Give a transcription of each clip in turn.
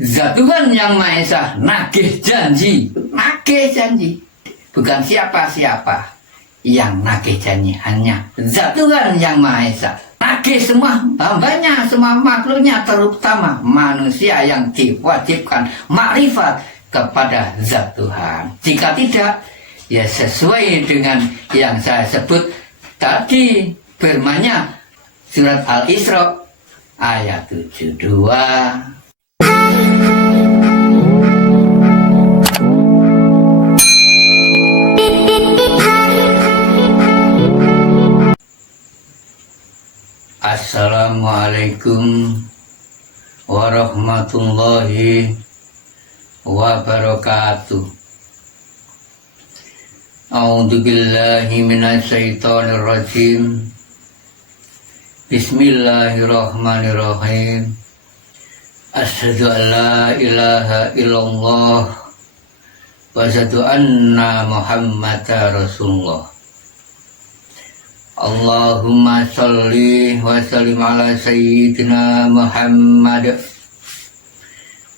Zat Tuhan Yang Maha Esa nagih janji, bukan siapa-siapa yang nagih janji, hanya Zat Tuhan Yang Maha Esa nagih semua hambanya, semua makhluknya, terutama manusia yang diwajibkan makrifat kepada Zat Tuhan. Jika tidak, ya sesuai dengan yang saya sebut tadi, firman-Nya surat Al-Isra ayat 72. Assalamualaikum warahmatullahi wabarakatuh. A'udzu billahi minasyaitonir rajim. Bismillahirrahmanirrahim. Asyhadu an la ilaha illallah wa asyhadu anna Muhammadar Rasulullah. Allahumma sholli wa sallim ala sayyidina Muhammad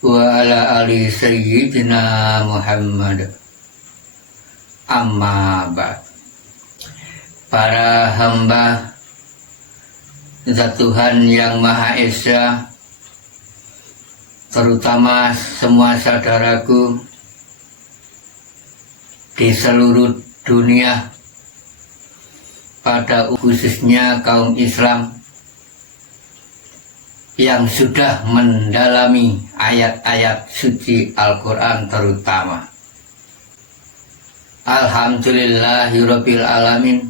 wa ala ali sayyidina Muhammad. Amma ba'd. Para hamba Zat Tuhan Yang Maha Esa, terutama semua saudaraku di seluruh dunia, pada khususnya kaum Islam yang sudah mendalami ayat-ayat suci Al-Quran terutama. Alhamdulillahirabbil alamin,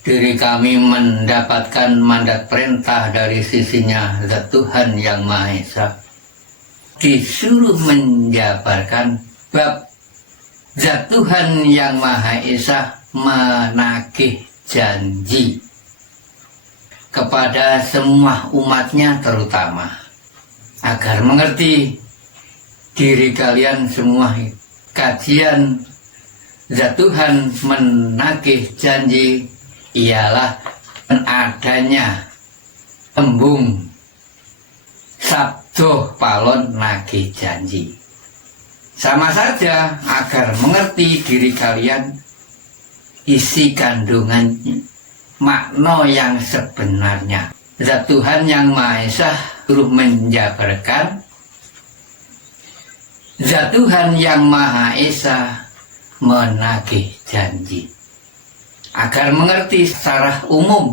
diri kami mendapatkan mandat perintah dari sisinya Zat Tuhan Yang Maha Esa, disuruh menjabarkan bab Zat Tuhan Yang Maha Esa menagih janji kepada semua umatnya, terutama agar mengerti diri kalian semua. Kajian Zat Tuhan menagih janji ialah adanya tembung sabdo palon nagih janji. Sama saja agar mengerti diri kalian isi kandungannya, makna yang sebenarnya. Zat Tuhan Yang Maha Esa terus menjabarkan Zat Tuhan Yang Maha Esa menagih janji agar mengerti secara umum,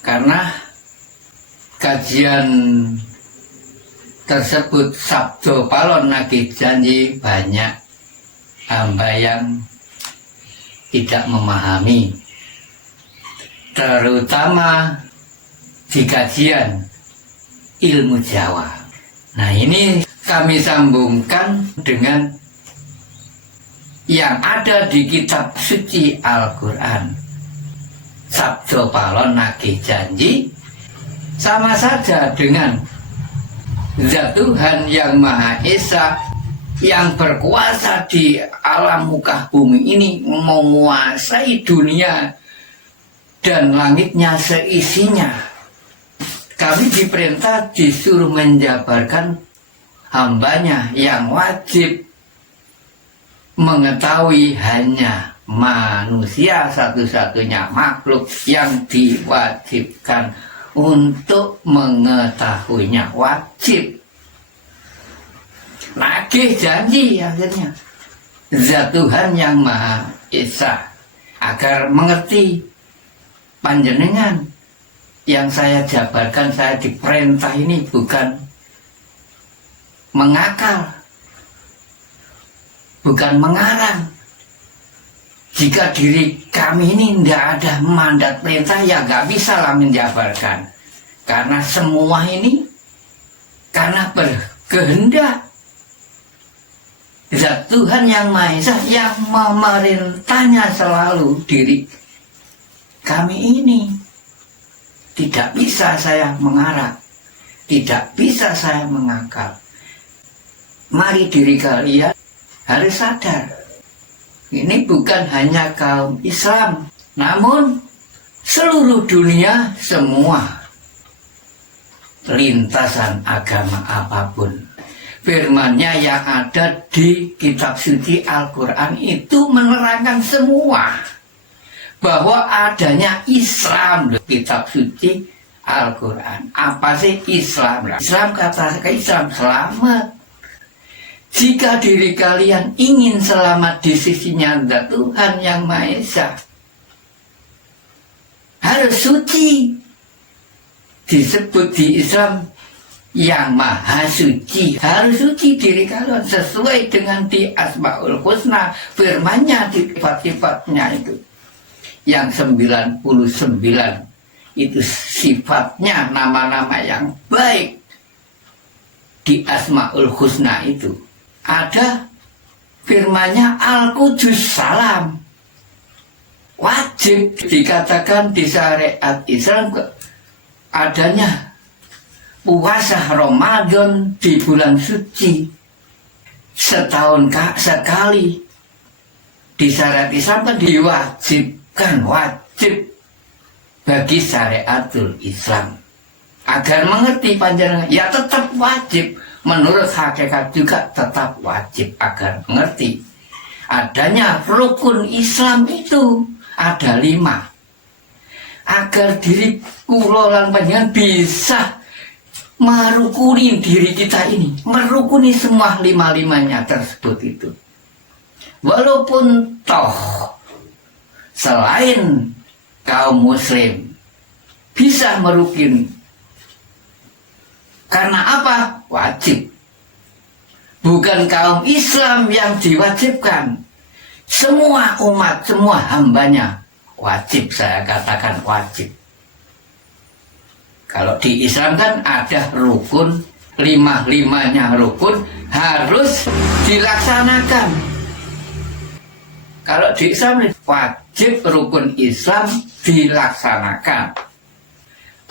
karena kajian tersebut sabdo palon nagih janji banyak hamba yang tidak memahami, terutama di kajian ilmu Jawa. Nah, ini kami sambungkan dengan yang ada di kitab suci Al-Quran. Sabdo palon nagih janji sama saja dengan Zat Tuhan Yang Maha Esa yang berkuasa di alam muka bumi ini, menguasai dunia dan langitnya seisinya. Kami diperintah disuruh menjabarkan hambanya yang wajib mengetahui, hanya manusia satu-satunya makhluk yang diwajibkan untuk mengetahuinya, wajib nagih janji akhirnya Zat Tuhan Yang Maha Esa agar mengerti panjenengan yang saya jabarkan, saya diperintah ini bukan mengakal, bukan mengarang. Jika diri kami ini tidak ada mandat perintah, ya gak bisa lah menjabarkan, karena semua ini karena berkehendak Zat Tuhan Yang Maha Esa yang memerintahnya selalu diri kami ini. Tidak bisa saya mengarang, tidak bisa saya mengakal. Mari diri kalian harus sadar, ini bukan hanya kaum Islam, namun seluruh dunia semua lintasan agama apapun. Firman-Nya yang ada di kitab suci Al-Quran itu menerangkan semua bahwa adanya Islam. Kitab suci Al-Quran, apa sih Islam? Islam, kata Islam selamat. Jika diri kalian ingin selamat di sisinya Tuhan Yang Maha Esa, harus suci. Disebut di Islam Yang Maha Suci. Harus suci diri kalian sesuai dengan di Asmaul Husna, firman-Nya di sifat-sifatnya itu. Yang 99 itu sifatnya, nama-nama yang baik di Asmaul Husna itu. Ada firman-Nya Al-Qudus Salam. Wajib dikatakan di syariat Islam adanya puasa Ramadan di bulan suci setahun sekali. Di syariat Islam kan diwajibkan, wajib bagi syariatul Islam. Agar mengerti panjenengan, ya tetap wajib. Menurut hakikat juga tetap wajib agar mengerti. Adanya rukun Islam itu ada 5. Agar diri kula lan panjenengan bisa merukuni diri kita ini, merukuni semua 5-5-nya tersebut itu. Walaupun toh selain kaum muslim bisa merukuni. Karena apa? Wajib. Bukan kaum Islam yang diwajibkan. Semua umat, semua hambanya wajib, saya katakan wajib. Kalau di Islam kan ada rukun, 5-5-nya rukun harus dilaksanakan. Kalau di Islam wajib rukun Islam dilaksanakan.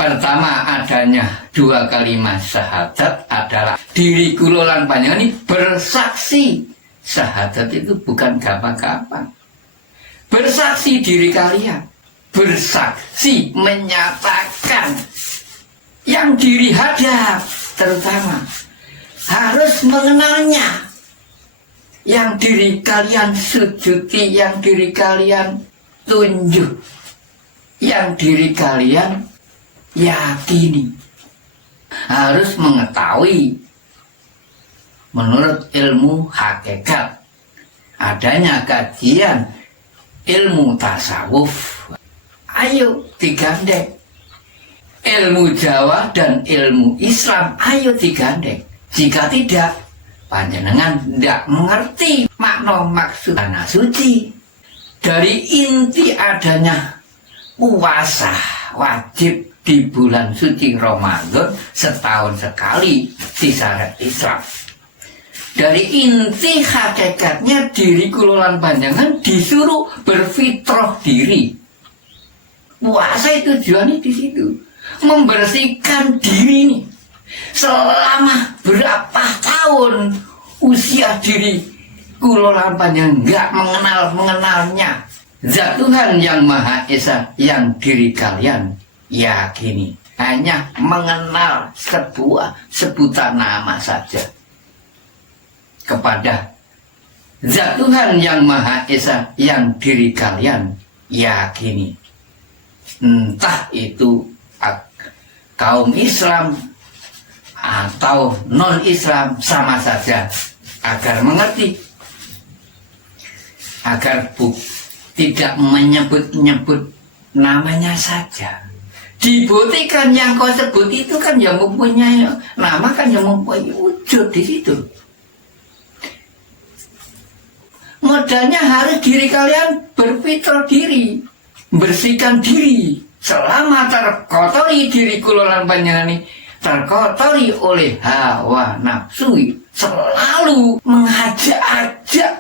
Pertama, adanya 2 kalimat syahadat adalah diri kula lan panjenengan ini bersaksi. Syahadat itu bukan gampang-gampang. Bersaksi diri kalian, bersaksi menyatakan yang diri hadap, terutama harus mengenalnya. Yang diri kalian sujudi, yang diri kalian tunjuk, yang diri kalian yakini, harus mengetahui menurut ilmu hakikat. Adanya kajian ilmu tasawuf, ayo digandeng. Ilmu Jawa dan ilmu Islam, ayo digandeng. Jika tidak, panjenengan tidak mengerti makna maksud tanah suci. Dari inti adanya puasa wajib di bulan suci Ramadan setahun sekali di syariat Islam. Dari inti hakikatnya diri kula lan panjenengan disuruh berfitrah diri. Puasa itu tujuannya di situ, membersihkan diri ini. Selama berapa tahun usia diri kula lan panjenengan nggak mengenalnya Zat Tuhan Yang Maha Esa yang diri kalian yakini, hanya mengenal sebuah sebutan nama saja kepada Zat Tuhan Yang Maha Esa yang diri kalian yakini. Entah itu kaum Islam atau non-Islam sama saja, agar mengerti, agar tidak menyebut-nyebut namanya saja. Dibuktikan yang kau sebut itu kan yang mempunyai nama, kan yang mempunyai wujud di situ. Modalnya harus diri kalian berfitrah diri, bersihkan diri. Selama terkotori diri kula lan panjenengan ini terkotori oleh hawa nafsu, selalu mengajak-ajak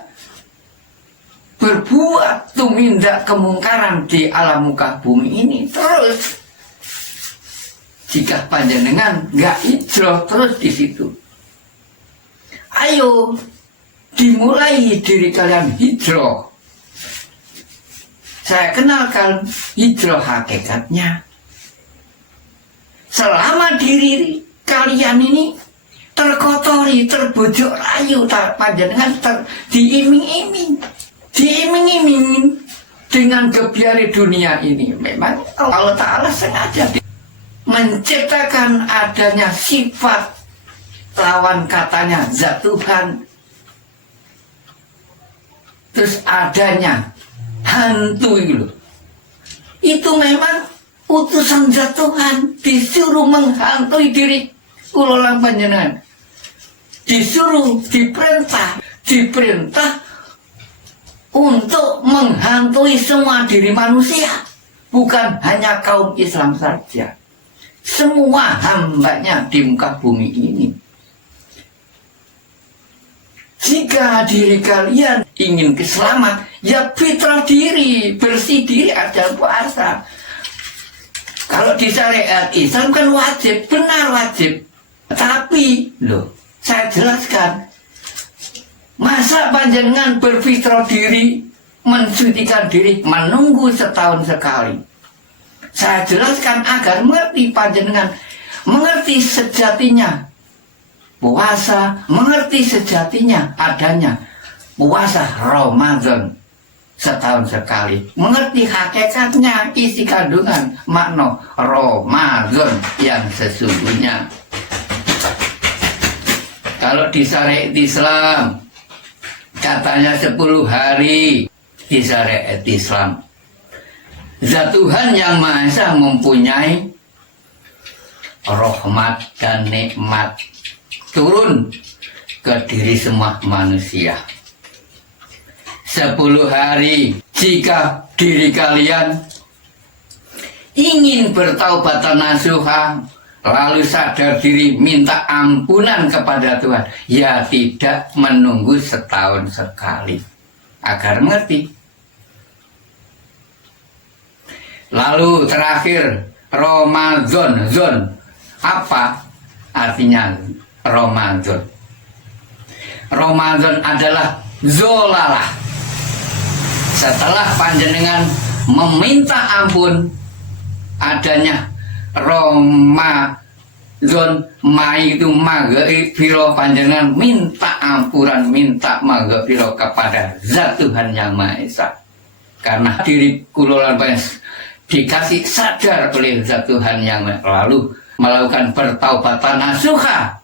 berbuat tumindak kemungkaran di alam muka bumi ini terus. Jika panjenengan nggak hijrah terus di situ, ayo dimulai diri kalian hijrah. Saya kenalkan hijrah hakikatnya. selama diri kalian ini terkotori, terbujuk rayu, panjenengan diiming-iming dengan kebiari dunia ini. Memang Allah Ta'ala sengaja menciptakan adanya sifat lawan katanya zat Tuhan, terus adanya hantu itu memang utusan zat Tuhan, disuruh menghantui diri kula panjenengan, disuruh diperintah untuk menghantui semua diri manusia, bukan hanya kaum Islam saja, semua hambanya di muka bumi ini. Jika diri kalian ingin selamat, ya fitrah diri, bersih diri, ada puasa. Kalau di syariat Islam kan wajib, benar wajib. Tapi, saya jelaskan, masa panjenengan berfitrah diri, mensucikan diri, menunggu setahun sekali. Saya jelaskan agar mengerti panjenengan, mengerti sejatinya puasa, mengerti sejatinya adanya puasa Ramadan setahun sekali, mengerti hakikatnya, isi kandungan makna Ramadan yang sesungguhnya. Kalau di syariat Islam katanya 10 hari di syariat Islam, zat Tuhan yang Maha Esa mempunyai rahmat dan nikmat turun ke diri semua manusia. 10 hari jika diri kalian ingin bertaubatan nasuha, lalu sadar diri minta ampunan kepada Tuhan, ya tidak menunggu setahun sekali, agar mengerti. Lalu terakhir Ramadan, apa artinya Ramadan? Ramadan adalah zolalah. Setelah panjenengan meminta ampun, adanya Ramadan, itu maghfirah, panjenengan minta ampunan, minta maghfirah kepada zat Tuhan yang Maha Esa. Karena diri kula dikasih sadar oleh zat Tuhan yang lalu melakukan pertaubatan nasuha,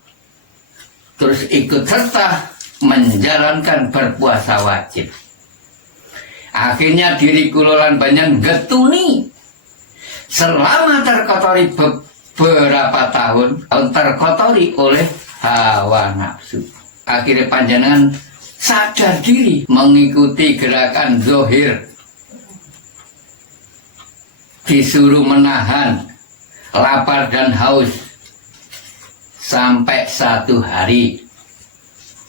terus ikut serta menjalankan berpuasa wajib. Akhirnya diri kulolan banyak getuni selama terkotori beberapa tahun terkotori oleh hawa nafsu. Akhirnya panjenengan sadar diri mengikuti gerakan zohir, disuruh menahan lapar dan haus sampai 1 hari,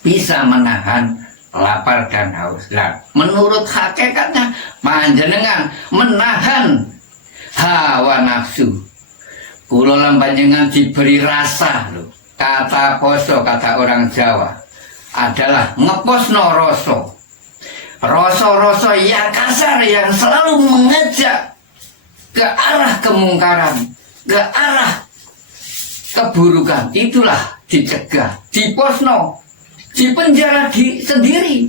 bisa menahan lapar dan haus. Nah, menurut hakikatnya panjenengan menahan hawa nafsu. Kula panjenengan diberi rasa loh. Kata poso, kata orang Jawa adalah ngeposno rasa. Rasa-rasa yang kasar yang selalu mengejak ke arah kemungkaran, ke arah keburukan, itulah dicegah, diposno, dipenjara sendiri,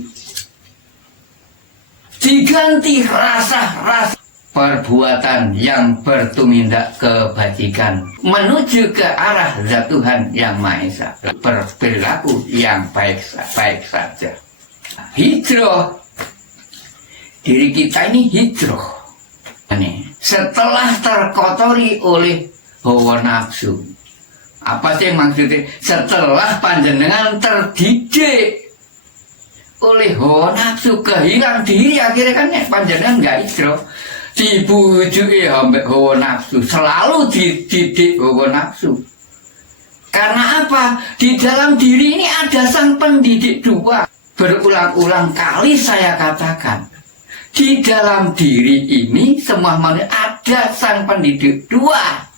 diganti rasa-rasa perbuatan yang bertumindak kebajikan menuju ke arah zat Tuhan yang Maha Esa, berperilaku yang baik saja. Hijrah, diri kita ini hijrah setelah terkotori oleh hawa nafsu. Apa sih maksudnya? Setelah panjenengan terdidik oleh hawa nafsu, kehilang diri, akhirnya kan panjenengan nggak hijrah, dibujuki hawa nafsu, selalu dididik hawa nafsu. Karena apa? Di dalam diri ini ada sang pendidik dua. Berulang-ulang kali saya katakan, di dalam diri ini semua manusia ada sang pendidik dua.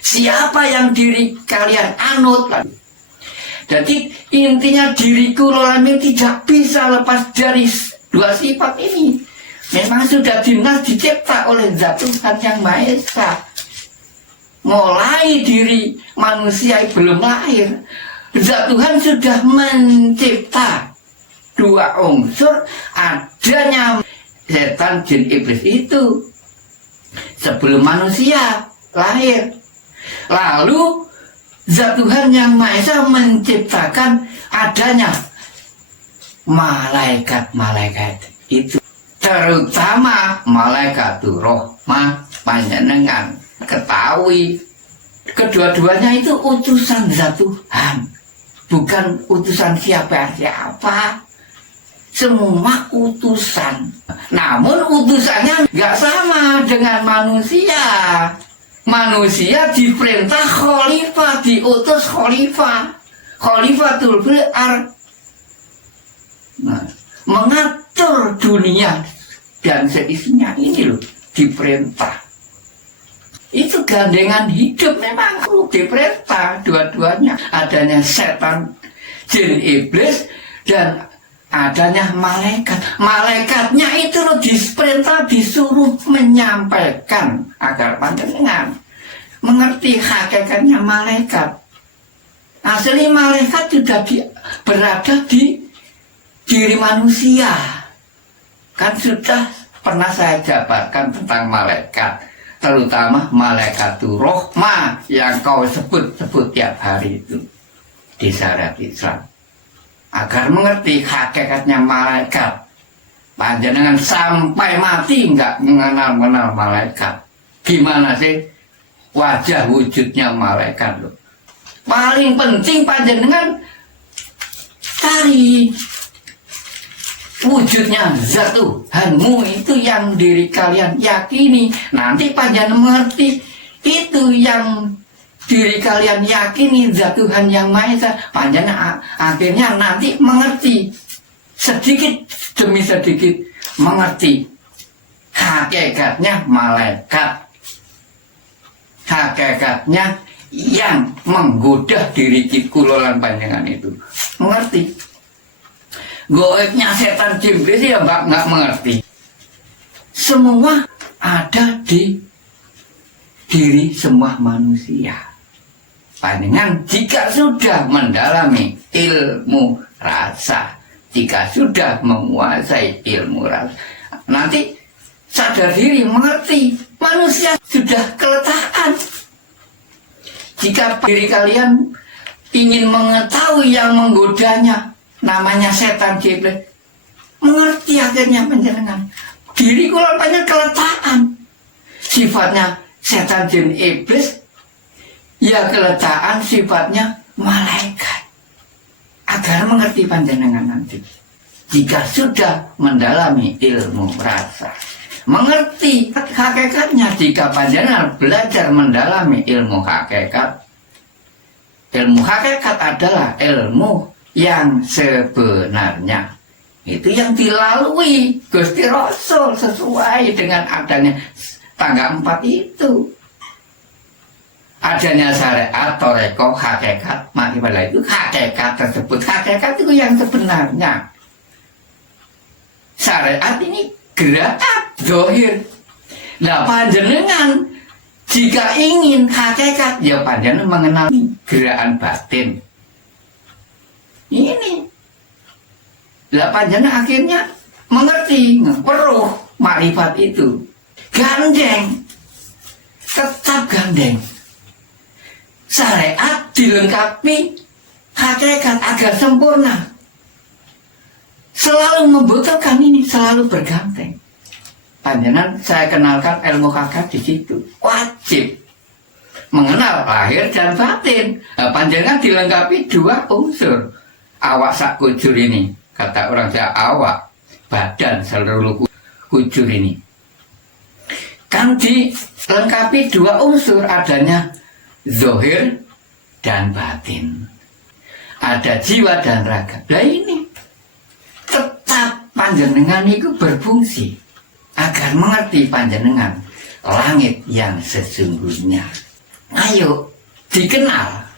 Siapa yang diri kalian anut? Jadi intinya diriku ini tidak bisa lepas dari dua sifat ini. Memang sudah dinas dicipta oleh zat Tuhan yang Maha Esa. mulai diri manusia belum lahir, zat Tuhan sudah mencipta dua unsur adanya setan, jin, iblis itu sebelum manusia lahir. Lalu zat Tuhan yang Maha Esa menciptakan adanya malaikat-malaikat itu, terutama malaikat rahmah. Panjenengan ketahui kedua-duanya itu utusan zat Tuhan, bukan utusan siapa-siapa. Semua utusan, namun utusannya nggak sama dengan manusia. Manusia diperintah khalifah, diutus khalifah, khalifatul fil ard, mengatur dunia dan seisinya. Ini loh diperintah. Itu gandengan hidup, memang diperintah dua-duanya. Adanya setan, jin, iblis, dan adanya malaikat. Malaikatnya itu loh diperintah, disuruh menyampaikan agar panjenengan mengerti hakikatnya malaikat. Asli malaikat sudah berada di diri manusia. Kan sudah pernah saya jabarkan tentang malaikat, terutama malaikatur rahmah yang kau sebut-sebut tiap hari itu di syariat Islam. Agar mengerti hakikatnya malaikat, panjenengan sampai mati nggak mengenal malaikat. Gimana sih wajah wujudnya malaikat loh? Paling penting panjenengan cari wujudnya zat Tuhanmu itu yang diri kalian yakini. Nanti panjenengan mengerti itu yang diri kalian yakini, zat Tuhan yang Maha Esa. Panjenengan akhirnya nanti mengerti sedikit demi sedikit, mengerti hakikatnya malaikat, hakikatnya yang menggoda diri kulolan panjenengan itu. Mengerti goibnya setan, jin, iblis ya nggak mengerti. Semua ada di diri semua manusia. Panjenengan jika sudah mendalami ilmu rasa, jika sudah menguasai ilmu rasa, nanti sadar diri, mengerti manusia sudah keletakan. Jika diri kalian ingin mengetahui yang menggodanya, namanya setan, jin, iblis, mengerti akhirnya panjenengan diri kula banyak keletakan. Sifatnya setan, jin, iblis ya keletakan sifatnya malaikat. Agar mengerti panjenengan nanti, jika sudah mendalami ilmu rasa, mengerti hakikatnya. Jika panjenengan belajar mendalami ilmu hakikat, ilmu hakikat adalah ilmu yang sebenarnya. Itu yang dilalui Gusti Rasul sesuai dengan adanya tangga 4 itu. Adanya syariat, toreko, hakikat, makibalah itu hakikat tersebut. Hakikat itu yang sebenarnya. Syariat ini gerak zahir. Nah panjenengan jika ingin hakikat, ya panjenengan mengenal gerakan batin. Ini. Lah panjenengan akhirnya mengerti, peruh makrifat itu. Gandeng. Tetap gandeng. Syariat dilengkapi hakikat agar sempurna. Selalu membutuhkan ini, selalu bergandeng. Panjenengan saya kenalkan ilmu hakikat di situ. Wajib mengenal lahir dan batin. Nah, panjenengan dilengkapi 2 unsur. Awak sak kujur ini, kata orang Jawa, awak, badan seluruh kujur ini. Kan dilengkapi 2 unsur, adanya zahir dan batin. Ada jiwa dan raga. Nah ini tetap panjenengan itu berfungsi agar mengerti panjenengan langit yang sesungguhnya. Ayo dikenal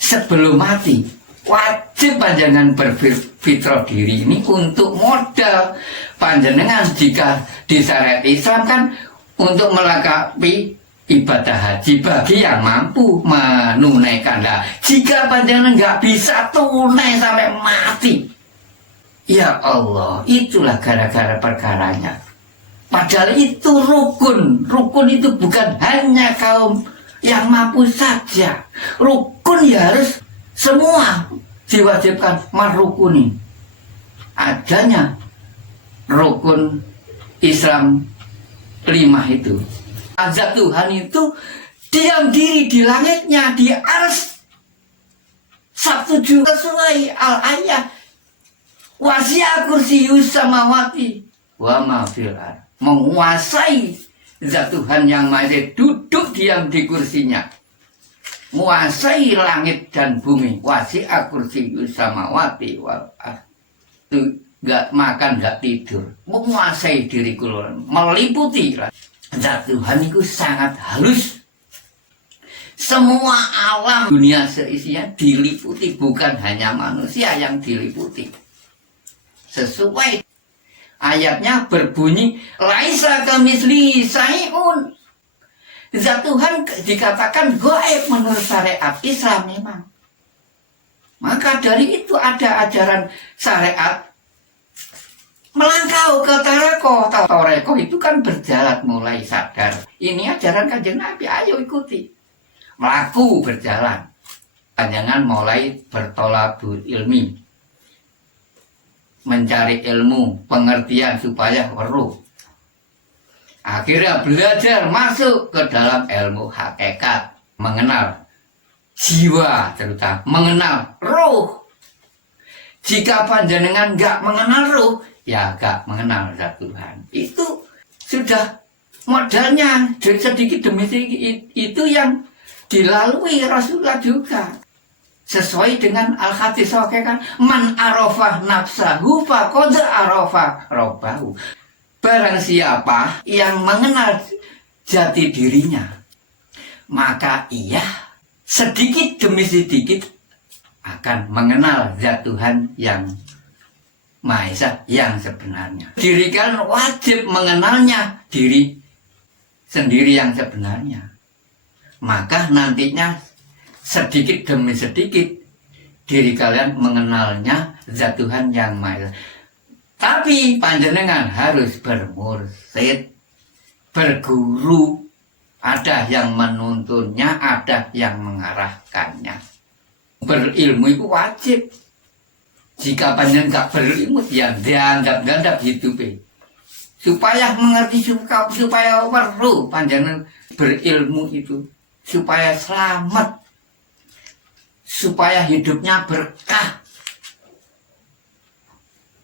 sebelum mati. Wajib panjenengan berfitrah diri ini untuk modal panjenengan. Jika di syariat Islam kan untuk melengkapi ibadah haji bagi yang mampu menunaikan. Nah, jika panjenengan nggak bisa tunai sampai mati, ya Allah, itulah gara-gara perkaranya. Padahal itu rukun. Rukun itu bukan hanya kaum yang mampu saja. Rukun ya harus semua diwajibkan merukuni. Adanya rukun Islam 5 itu. Azat Tuhan itu diam diri di langitnya, di ars. Sabtu juga sesuai al-ayat. Wasi'a kursiyus samawati wa ma fil ardh. Menguasai zat Tuhan yang Maha Esa, duduk diam di kursinya. Menguasai langit dan bumi. Wasi'a kursiyus samawati wal ardh. Itu gak makan, gak tidur. Menguasai diri keluar, meliputi lah. Zat Tuhan itu sangat halus. Semua alam dunia seisinya diliputi, bukan hanya manusia yang diliputi. Sesuai ayatnya berbunyi, laisa kamitslihi syai'un. Zat Tuhan dikatakan gaib menurut syariat Islam memang. Maka dari itu ada ajaran syariat melangkau ke toreko. Toreko itu kan berjalan mulai sadar. Ini ajaran Kanjeng Nabi, ayo ikuti. Melaku berjalan. Panjangan mulai bertolabul ilmi. Mencari ilmu, pengertian supaya weruh. Akhirnya belajar masuk ke dalam ilmu hakikat. Mengenal jiwa terutama. Mengenal roh. Jika panjenengan nggak mengenal roh, ya gak mengenal zat Tuhan. Itu sudah modalnya sedikit demi sedikit. Itu yang dilalui Rasulullah juga. Sesuai dengan Al-Hadis kan, man arafah nafsahu faqad arafah rabbahu. Barang siapa yang mengenal jati dirinya, maka ia sedikit demi sedikit akan mengenal zat Tuhan yang Maha Esa yang sebenarnya. Diri kalian wajib mengenalnya, diri sendiri yang sebenarnya. Maka nantinya sedikit demi sedikit diri kalian mengenalnya zat Tuhan yang Maha Esa. Tapi panjenengan harus bermursyid, berguru. Ada yang menuntunnya, ada yang mengarahkannya. Berilmu itu wajib. Jika panjenengan gak berilmu, ya dianggap hidupnya. Supaya mengerti, supaya weruh panjenengan berilmu itu. Supaya selamat. Supaya hidupnya berkah.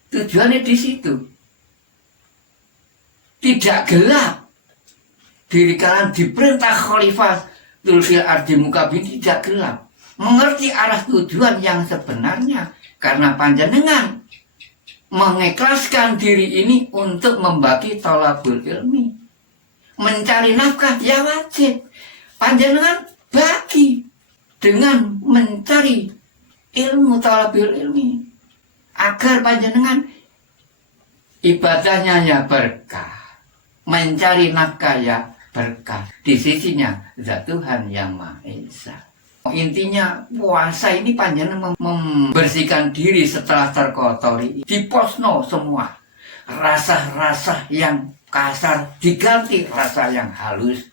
Tujuannya di situ. Tidak gelap. Diri kalian diperintah khalifah fil ardi muka bumi, tidak gelap. Mengerti arah tujuan yang sebenarnya. Karena panjenengan mengikhlaskan diri ini untuk membagi thalabul ilmi. Mencari nafkah ya wajib. Panjenengan bagi dengan mencari ilmu thalabul ilmi. Agar panjenengan ibadahnya ya berkah. Mencari nafkah ya berkah. Di sisinya zat Tuhan yang Maha Esa. Intinya puasa ini panjenengan membersihkan diri setelah terkotori. Diposno semua. Rasa-rasa yang kasar diganti rasa yang halus.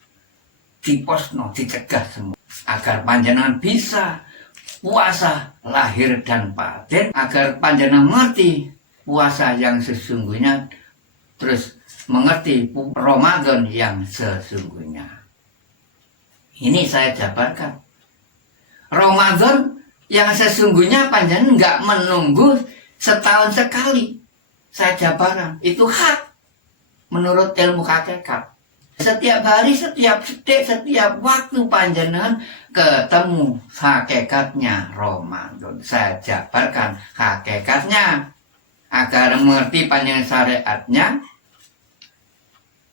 Diposno, dicegah semua. Agar panjenengan bisa puasa lahir dan batin. Agar panjenengan mengerti puasa yang sesungguhnya. Terus mengerti Ramadan yang sesungguhnya. Ini saya jabarkan. Ramadan yang sesungguhnya panjenengan nggak menunggu setahun sekali. Saya jabaran, itu hak menurut ilmu hakikat. Setiap hari, setiap detik, setiap waktu panjenengan ketemu hakikatnya Ramadan. Saya jabarkan hakikatnya agar mengerti panjenengan syariatnya.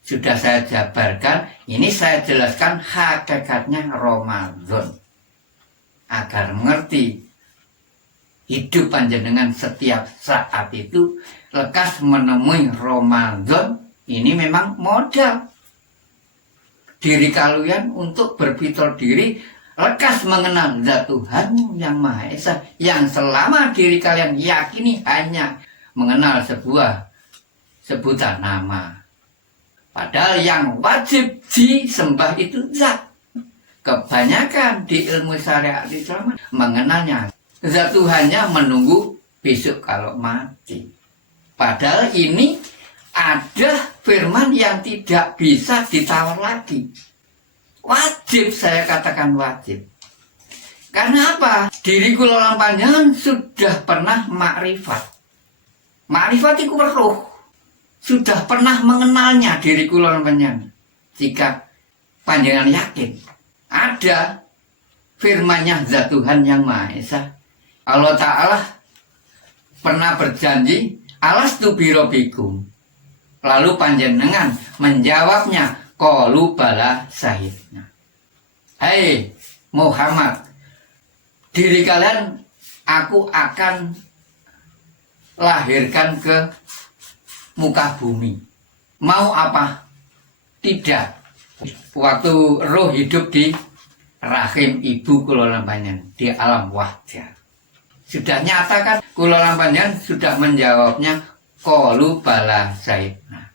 Sudah saya jabarkan, ini saya jelaskan hakikatnya Ramadan. Agar mengerti hidup panjenengan setiap saat itu lekas menemui Ramadan. Ini memang modal. diri kalian untuk berfitrah diri, lekas mengenal zat Tuhanmu yang Maha Esa, yang selama diri kalian yakini hanya mengenal sebuah sebutan nama. Padahal yang wajib disembah itu zat. Kebanyakan di ilmu syariat Islam mengenalnya zat Tuhannya menunggu besok kalau mati. Padahal ini ada firman yang tidak bisa ditawar lagi. Wajib, saya katakan wajib. Karena apa? Diri kula lan panjenengan sudah pernah makrifat. Makrifat itu roh. Sudah pernah mengenalnya diri kula lan panjenengan. Jika panjenengan yakin ada firman-Nya zat Tuhan yang Maha Esa. Allah Ta'ala pernah berjanji, alastu birobikum. Lalu panjenengan menjawabnya, qalu bala syahidna. Hai Muhammad, diri kalian aku akan lahirkan ke muka bumi. Mau apa? Tidak. Waktu roh hidup di rahim ibu kula lan panjenengan di alam wahdah. Sudah nyata kan kula lan panjenengan sudah menjawabnya qalu bala syahidna.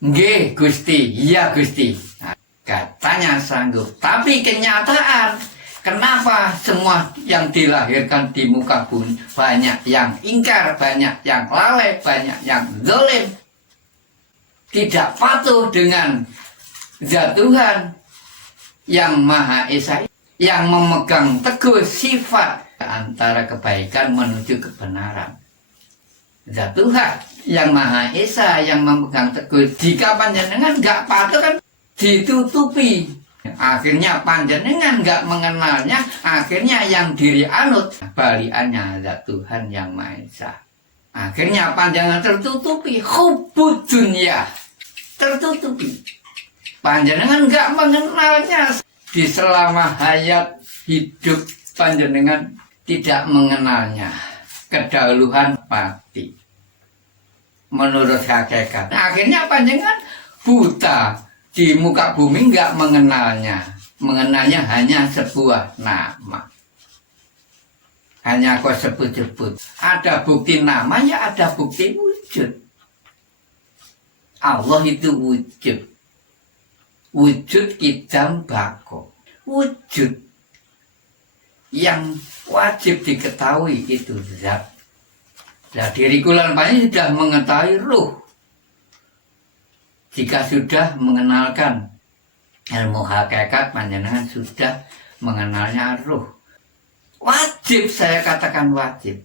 Nggih Gusti, iya Gusti. Nah, katanya sanggup. Tapi kenyataan, kenapa semua yang dilahirkan di muka bumi banyak yang ingkar, banyak yang lalai, banyak yang zalim, tidak patuh dengan zat Tuhan yang Maha Esa, yang memegang teguh sifat antara kebaikan menuju kebenaran. Zat Tuhan yang Maha Esa yang memegang teguh, jika panjenengan nggak patuh kan ditutupi. Akhirnya panjenengan nggak mengenalnya, akhirnya yang diri anut baliannya zat Tuhan yang Maha Esa. Akhirnya panjenengan tertutupi, hubbud dunya tertutupi. Panjenengan nggak mengenalnya di selama hayat hidup panjenengan tidak mengenalnya kedahuluan pati menurut hakikat. Nah, akhirnya panjenengan buta di muka bumi nggak mengenalnya hanya sebuah nama, hanya kau sebut-sebut. Ada bukti nama ya ada bukti wujud. Allah itu wujud. Wujud idam bako. Wujud yang wajib diketahui itu zat. Nah, diri kula panjenengan sudah mengetahui ruh. Jika sudah mengenalkan ilmu hakikat, panjenengan sudah mengenalnya ruh. Wajib, saya katakan wajib.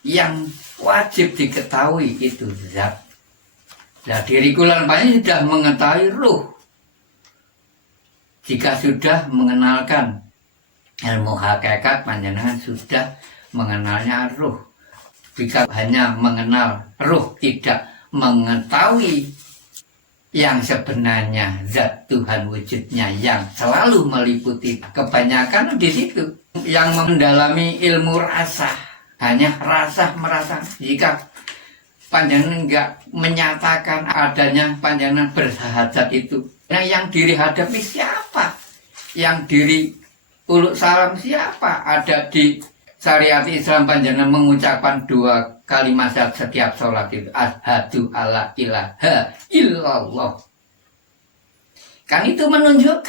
Yang wajib diketahui itu zat. Nah, diri kula panjenengan sudah mengetahui ruh. Jika sudah mengenalkan ilmu hakikat, panjenengan sudah mengenalnya ruh. Jika hanya mengenal ruh, tidak mengetahui yang sebenarnya zat Tuhan wujudnya yang selalu meliputi, kebanyakan di situ yang mendalami ilmu rasa, hanya rasa merasa. Jika panjenengan enggak menyatakan adanya panjenengan bersahadat itu, nah yang diri hadapi siapa? Yang diri uluk salam siapa? Ada di syariat Islam panjenengan mengucapkan 2 kalimat setiap sholat itu, asyhadu alla ilaha illallah. Kan itu menunjuk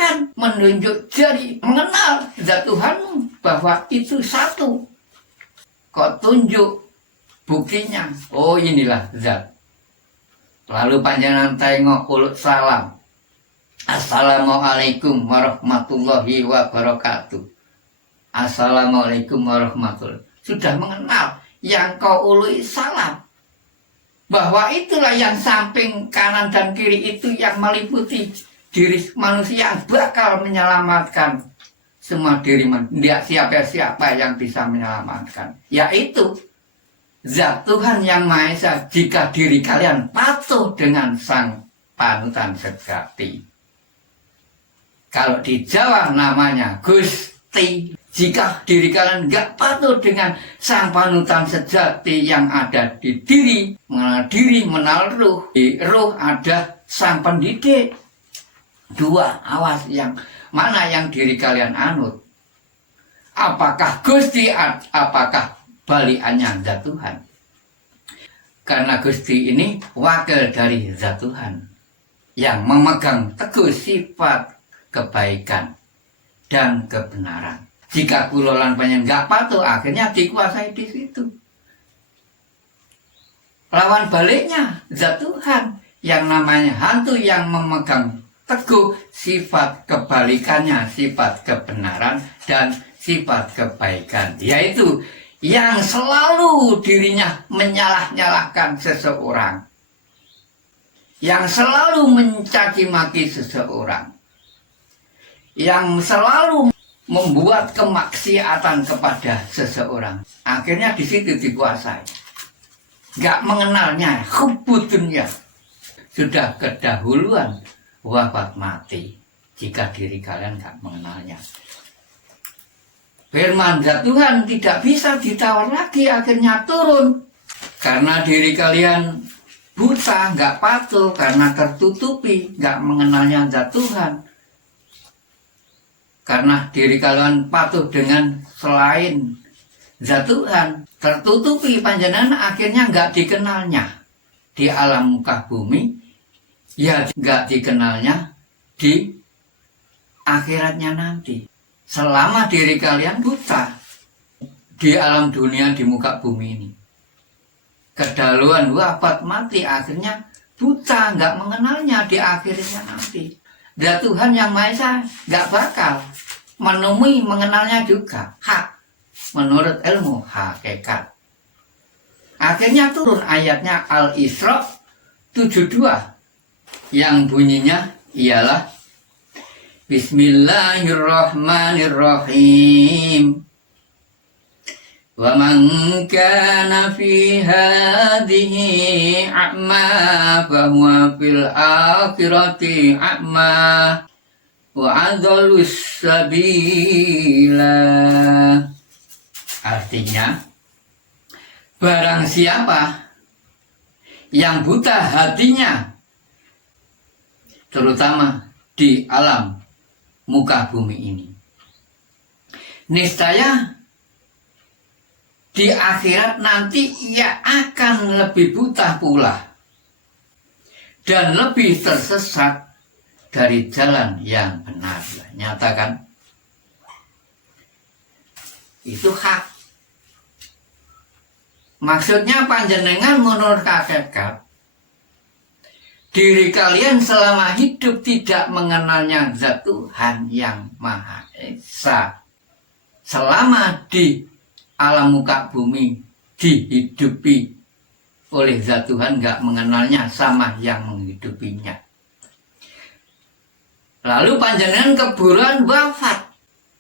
jadi mengenal zat Tuhanmu bahwa itu satu. Kok tunjuk buktinya? Oh, inilah zat. Lalu panjenengan tengok uluk salam. Assalamualaikum warahmatullahi wabarakatuh. Assalamualaikum warahmatullahi. Sudah mengenal yang kau ului salam. Bahwa itulah yang samping kanan dan kiri itu yang meliputi diri manusia yang bakal menyelamatkan semua diri manusia. Siapa yang bisa menyelamatkan? Yaitu zat Tuhan yang Maha Esa. Jika diri kalian patuh dengan sang panutan sejati. Kalau di Jawa namanya Gusti. Jika diri kalian nggak patuh dengan sang panutan sejati yang ada di diri, mengenal diri, mengenal ruh. Di ruh ada sang pendidik. Dua, awas yang mana yang diri kalian anut. Apakah Gusti, apakah balikannya zat Tuhan. Karena Gusti ini wakil dari zat Tuhan yang memegang teguh sifat kebaikan dan kebenaran. Jika kulolan penyen gak patuh, akhirnya dikuasai di situ. Lawan baliknya zat Tuhan yang namanya hantu yang memegang teguh sifat kebalikannya, sifat kebenaran dan sifat kebaikan, yaitu yang selalu dirinya menyalah-nyalahkan seseorang, yang selalu mencaci maki seseorang, yang selalu membuat kemaksiatan kepada seseorang. Akhirnya di situ dikuasai. Gak mengenalnya, hubutunnya sudah kedahuluan wafat mati jika diri kalian gak mengenalnya. Firman zat Tuhan tidak bisa ditawar lagi, akhirnya turun. Karena diri kalian buta, gak patuh, karena tertutupi, gak mengenalnya zat Tuhan. Karena diri kalian patuh dengan selain zat Tuhan, tertutupi panjenengan, akhirnya gak dikenalnya di alam muka bumi, ya gak dikenalnya di akhiratnya nanti. Selama diri kalian buta di alam dunia, di muka bumi ini, kedahuluan wafat mati, akhirnya buta, nggak mengenalnya di akhirnya nanti. Dan Tuhan yang Maha Esa nggak bakal menemui mengenalnya juga, hak menurut ilmu hakikat. Akhirnya turun ayatnya Al-Isra 72 yang bunyinya ialah Bismillahirrahmanirrahim. Wa man kana fi hadhihi a'ma fa huwa fil akhirati a'ma wa adallus sabila. Artinya, barang siapa yang buta hatinya, terutama di alam muka bumi ini, niscaya di akhirat nanti ia akan lebih buta pula dan lebih tersesat dari jalan yang benar. Nyatakan itu hak. Maksudnya panjenengan menurut hakikat diri kalian selama hidup tidak mengenalnya zat Tuhan yang Maha Esa. Selama di alam muka bumi dihidupi oleh zat Tuhan, gak mengenalnya sama yang menghidupinya. Lalu panjenengan keburuan wafat.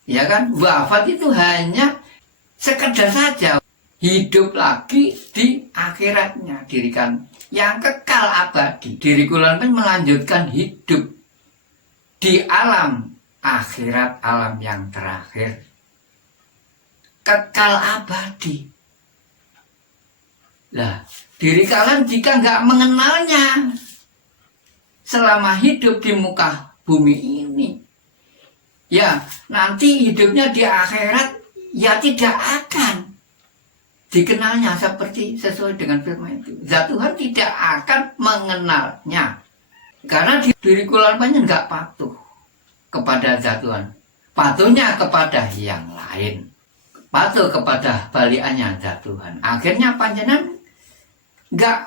Ya kan? Wafat itu hanya sekedar saja hidup lagi di akhiratnya diri kan yang kekal abadi. Diri kulan pun melanjutkan hidup di alam akhirat, alam yang terakhir, kekal abadi. Lah, diri kalian jika nggak mengenalnya selama hidup di muka bumi ini, ya nanti hidupnya di akhirat ya tidak akan dikenalnya seperti sesuai dengan firman itu. Zat Tuhan tidak akan mengenalnya karena diri kulan panjen nggak patuh kepada zat Tuhan, patuhnya kepada yang lain, patuh kepada balikannya zat Tuhan. Akhirnya panjenengan nggak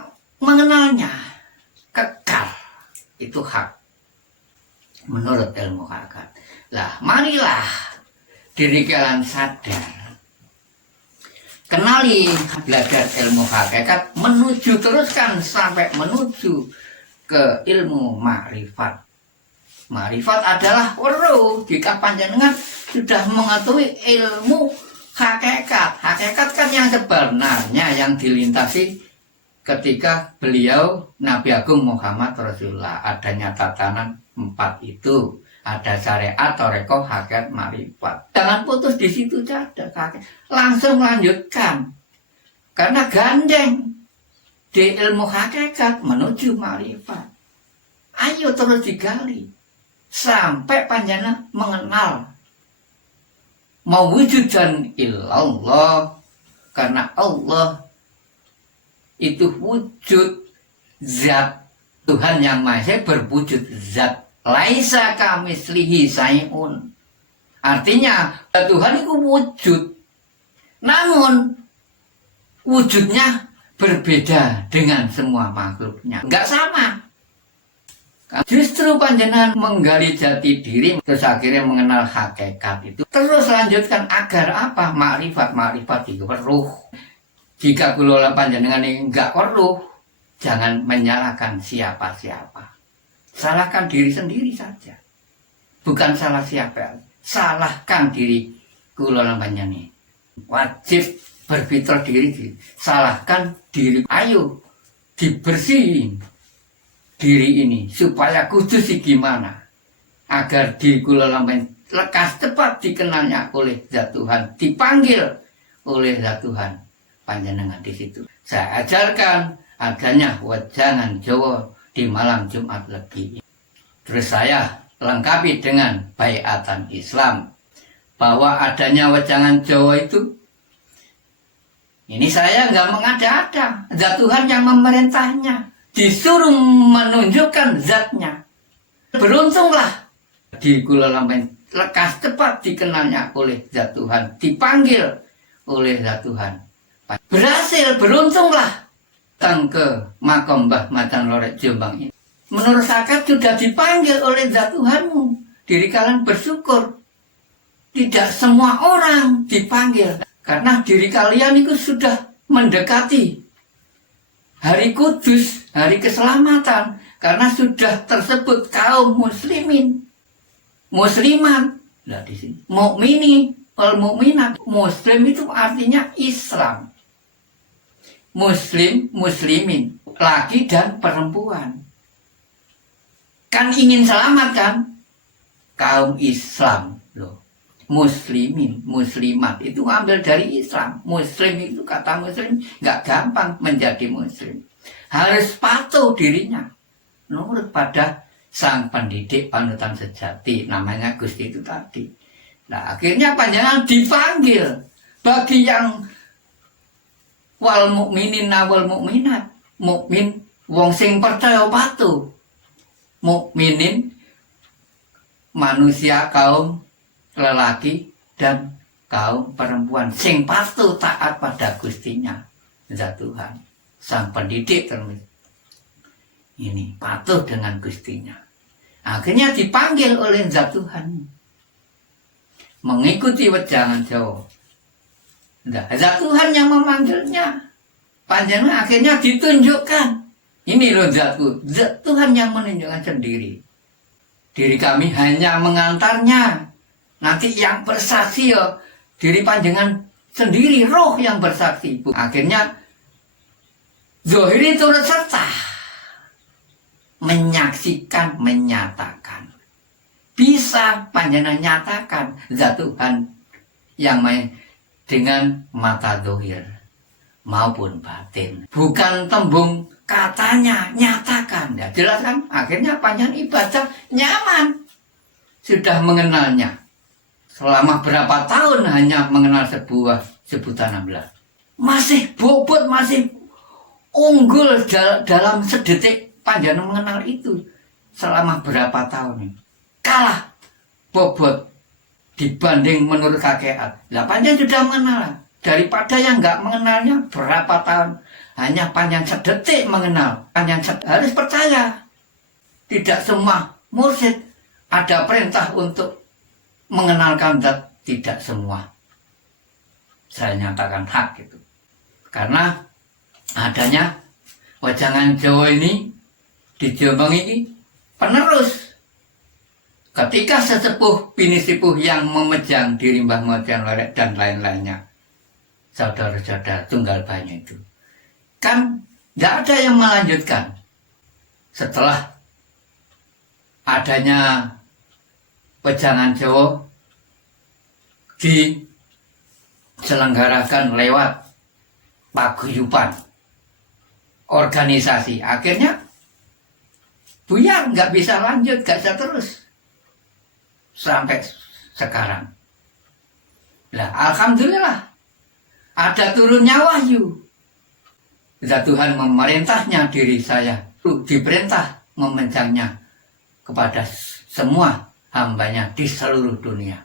mengenalnya, kekal. Itu hak menurut ilmu hakikat. Lah, marilah diri kalian sadar, kenali, belajar ilmu hakikat, menuju teruskan sampai menuju ke ilmu makrifat. Makrifat adalah weruh. Jika panjenengan sudah mengetahui ilmu hakikat, hakikat kan yang sebenarnya yang dilintasi ketika beliau Nabi Agung Muhammad Rasulullah. Adanya tatanan 4 itu, ada syariat, toreko, hakikat, makrifat. Jangan putus di situ saja, langsung lanjutkan. Karena gandeng di ilmu hakikat menuju makrifat. Ayo terus digali. sampai panjenengan mengenal mewujudan illallah, karena Allah itu wujud zat, Tuhan yang Maha Esa berwujud zat, laisa kamitslihi syai'un. Artinya Tuhan itu wujud, namun wujudnya berbeda dengan semua makhluknya, nggak sama. Justru panjenengan menggali jati diri, terus akhirnya mengenal hakikat itu. Terus lanjutkan agar apa? Makrifat itu weruh. Jika kula panjenengan ini nggak weruh, jangan menyalahkan siapa-siapa. Salahkan diri sendiri saja. Bukan salah siapa, salahkan diri kula panjenengan. Wajib berfitrah diri, salahkan diri. Ayo dibersihin diri ini supaya kudus gimana agar diri kula lampen lekas cepat dikenalnya oleh zat Tuhan, dipanggil oleh zat Tuhan. Panjenengan di situ saya ajarkan adanya wejangan Jawa di malam Jumat Legi. Terus saya lengkapi dengan baiatan Islam bahwa adanya wejangan Jawa itu, ini saya nggak mengada-ada, zat Tuhan yang memerintahnya, disuruh menunjukkan zatnya. Beruntunglah di kula lampen lekas cepat dikenalnya oleh zat Tuhan, dipanggil oleh zat Tuhan. Berhasil, beruntunglah datang ke makam Mbah Macan Lorek Jombang ini. Menurut saya sudah dipanggil oleh zat Tuhanmu. Diri kalian bersyukur. Tidak semua orang dipanggil, karena diri kalian itu sudah mendekati hari kudus, hari keselamatan, karena sudah tersebut kaum muslimin, muslimat. Nah, di sini mukmini, wal mukminat. Muslim itu artinya Islam. Muslim, muslimin, laki dan perempuan. Kan ingin selamat kan? Kaum Islam loh. Muslimin, muslimat itu ambil dari Islam. Muslim itu kata muslim nggak gampang menjadi muslim. Harus patuh dirinya nurut pada sang pendidik panutan sejati, namanya Gusti itu tadi. Nah akhirnya panjenengan dipanggil bagi yang wal mukminin wal mukminat. Mukmin wong sing percaya patuh. Mukminin manusia kaum lelaki dan kaum perempuan sing patuh taat pada Gustinya zat Tuhan, sang pendidik terus ini patuh dengan Gustinya. Akhirnya dipanggil oleh zat Tuhan mengikuti wejangan Jawa. Nah, zat Tuhan yang memanggilnya. Panjenengan akhirnya ditunjukkan. Ini loh zatku, zat Tuhan yang menunjukkan sendiri. Diri kami hanya mengantarnya. Nanti yang bersaksi ya diri panjenengan sendiri, roh yang bersaksi. Akhirnya zahiri turut serta menyaksikan, menyatakan. Bisa panjenengan nyatakan zat Tuhan yang dengan mata zahir maupun batin. Bukan tembung katanya, nyatakan. Ya jelas kan? Akhirnya panjenengan ibadah nyaman. Sudah mengenalnya. Selama berapa tahun hanya mengenal sebuah sebutan 16. Masih bobot, masih unggul dalam sedetik panjenengan mengenal itu. Selama berapa tahun ini. Kalah bobot dibanding menurut hakikat. Lah panjenengan sudah mengenal. Daripada yang nggak mengenalnya berapa tahun. Hanya panjenengan sedetik mengenal. Panjenengan harus percaya. Tidak semua mursyid ada perintah untuk mengenalkan zat, tidak semua. Saya nyatakan hak itu. Karena adanya wejangan Jawa ini di Jombang ini penerus. Ketika sesepuh bini sepuh yang memejang diri Mbah Macan Lorek dan lain-lainnya, saudara-saudara tunggal banyak itu, kan tidak ada yang melanjutkan. Setelah adanya wejangan Jawa diselenggarakan lewat paguyuban organisasi, akhirnya buyar, nggak bisa lanjut, nggak bisa terus. sampai sekarang. Nah, alhamdulillah ada turunnya wahyu. Zat Tuhan memerintahnya diri saya, diperintah memencangnya kepada semua hambanya di seluruh dunia.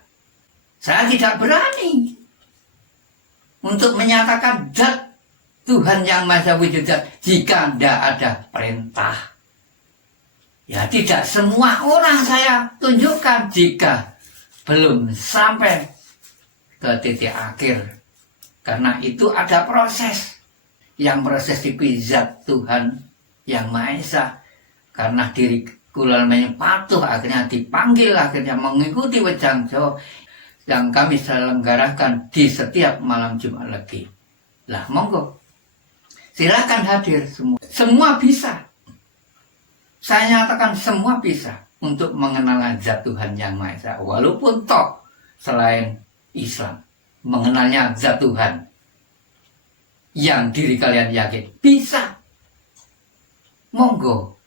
Saya tidak berani untuk menyatakan zat Tuhan yang Maha Wujud Zat jika tidak ada perintah. Ya, tidak semua orang saya tunjukkan jika belum sampai ke titik akhir. Karena itu ada proses. Yang proses itu zat Tuhan yang Maha Esa. Karena diri kula patuh akhirnya dipanggil, akhirnya mengikuti Wejang Jawa yang kami selenggarakan di setiap malam Jumat Legi. Lah monggo, silakan hadir semua. Semua bisa. Saya nyatakan semua bisa untuk mengenal zat Tuhan yang Maha Esa. Walaupun toh selain Islam, mengenalnya zat Tuhan yang diri kalian yakin bisa. Monggo,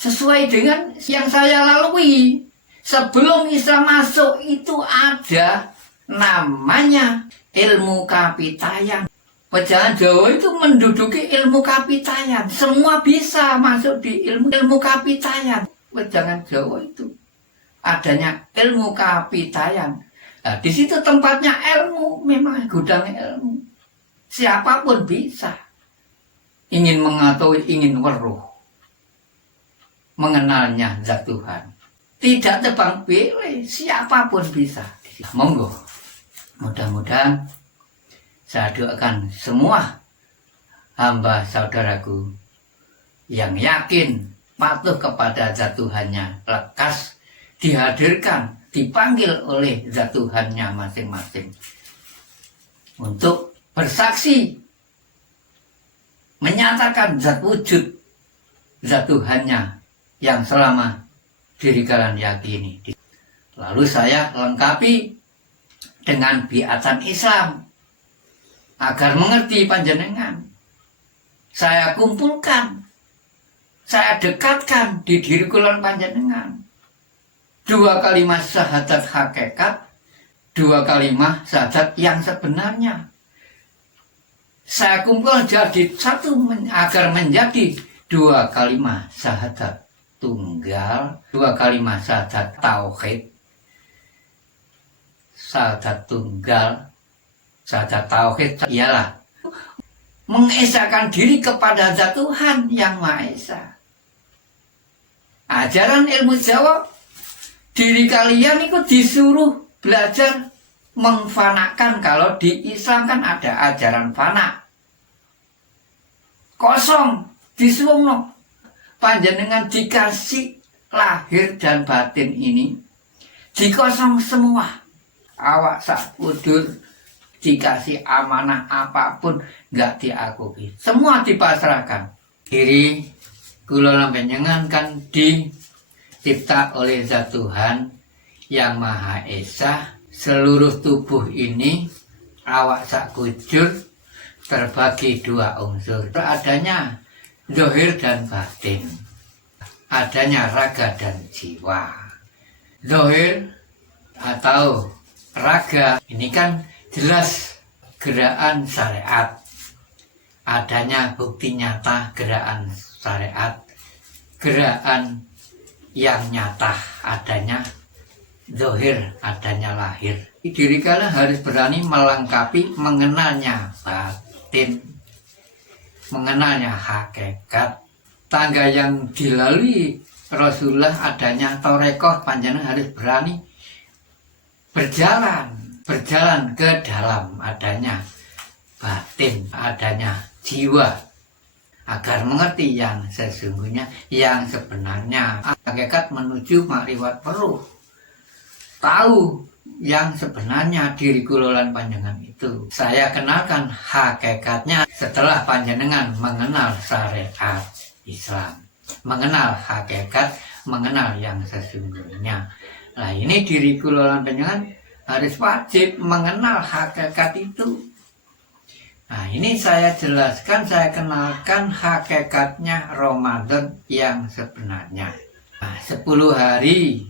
sesuai dengan yang saya lalui. Sebelum Islam masuk itu ada namanya ilmu kapitayan. Wejangan Jawa itu menduduki ilmu kapitayan. Semua bisa masuk di ilmu kapitayan. Wejangan Jawa itu adanya ilmu kapitayan. Nah, di situ tempatnya ilmu, memang gudang ilmu. Siapapun bisa. Ingin mengetahui, ingin weruh, mengenalnya zat Tuhan. Tidak tebang pilih, siapapun bisa. Monggo, mudah-mudahan saya doakan semua hamba saudaraku yang yakin patuh kepada zat Tuhannya, lekas dihadirkan, dipanggil oleh zat Tuhannya masing-masing untuk bersaksi, menyatakan zat wujud zat Tuhannya yang selama diri kalian yakini. Lalu saya lengkapi dengan biatan Islam agar mengerti panjenengan. Saya kumpulkan, saya dekatkan di diri kula panjenengan. 2 kalimat syahadat hakikat, 2 kalimat syahadat yang sebenarnya. Saya kumpul jadi satu agar menjadi 2 kalimat syahadat tunggal, 2 kalimat syahadat tauhid, syahadat tunggal, syahadat tauhid ialah mengesakan diri kepada zat Tuhan yang Maha Esa. Ajaran ilmu Jawa, diri kalian itu disuruh belajar mengfanakan. Kalau di Islam kan ada ajaran fana, kosong, disuruh panjenengan dikasih lahir dan batin ini dikosong semua. Awak sak kudur dikasih amanah apapun nggak diakui, semua dipasrahkan. Diri kula panjenengan kan dicipta oleh zat Tuhan yang Maha Esa. Seluruh tubuh ini awak sak kudur terbagi 2 unsur, adanya zahir dan batin, adanya raga dan jiwa. Zahir atau raga ini kan jelas gerakan syariat, adanya bukti nyata gerakan syariat, gerakan yang nyata adanya zahir, adanya lahir. Diri kalian harus berani melengkapi mengenalnya batin, mengenalnya hakikat. Tangga yang dilalui Rasulullah adanya torekoh, panjenengan harus berani berjalan ke dalam adanya batin, adanya jiwa, agar mengerti yang sesungguhnya, yang sebenarnya. Hakikat menuju makrifat peruh, tahu yang sebenarnya diri kulolan panjenengan itu. Saya kenalkan hakikatnya setelah panjenengan mengenal syariat Islam, mengenal hakikat, mengenal yang sesungguhnya. Nah, ini diri kulolan panjenengan harus wajib mengenal hakikat itu. Nah, ini saya jelaskan, saya kenalkan hakikatnya Ramadan yang sebenarnya. Nah, 10 hari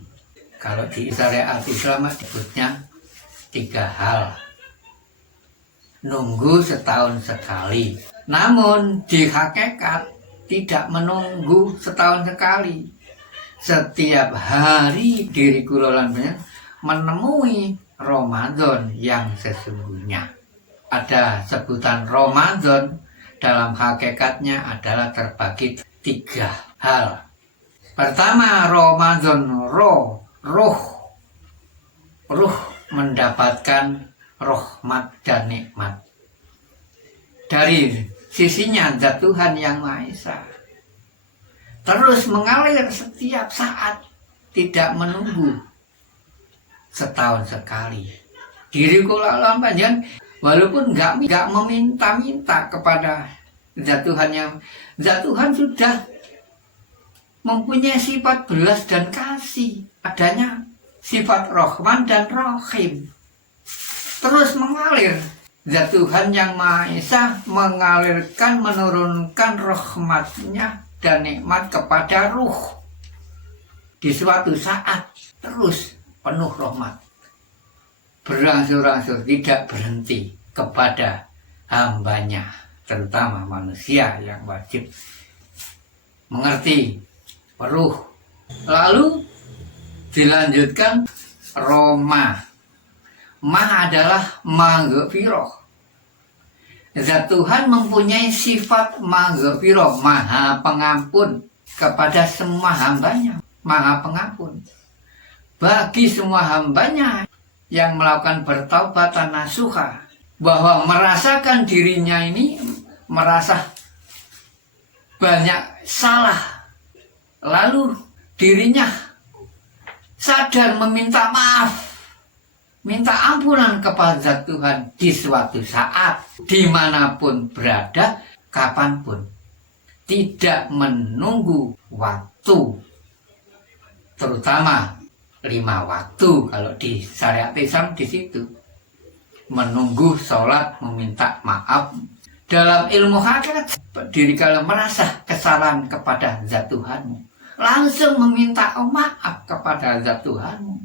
Kalau di syariat Islam disebutnya 3 hal. Nunggu setahun sekali. Namun di hakikat tidak menunggu setahun sekali. Setiap hari diri kula lan menemui Ramadan yang sesungguhnya. Ada sebutan Ramadan dalam hakikatnya adalah terbagi 3 hal. Pertama, Ramadan ruh mendapatkan rahmat dan nikmat dari sisinya zat Tuhan yang Maha Esa. Terus mengalir setiap saat, tidak menunggu setahun sekali. Diri kula panjenengan walaupun nggak meminta-minta kepada zat Tuhan sudah mempunyai sifat belas dan kasih, adanya sifat Rahman dan Rahim. Terus mengalir, zat Tuhan yang Maha Esa mengalirkan, menurunkan rahmatnya dan nikmat kepada ruh. Di suatu saat terus penuh rahmat, berangsur-angsur tidak berhenti kepada hambanya, terutama manusia yang wajib mengerti ruh. Lalu dilanjutkan Roma. Ma adalah maghfirah. Zat Tuhan mempunyai sifat maghfirah, maha pengampun kepada semua hambanya, maha pengampun. Bagi semua hambanya yang melakukan bertaubatan nasuha, bahwa merasakan dirinya ini merasa banyak salah, lalu dirinya sadar meminta maaf, minta ampunan kepada Tuhan di suatu saat, dimanapun berada, kapanpun, tidak menunggu waktu, terutama 5 waktu. Kalau di syariat Islam di situ menunggu sholat, meminta maaf. Dalam ilmu hakikat, diri kalau merasa kesalahan kepada zat Tuhanmu, langsung meminta maaf kepada zat Tuhanmu.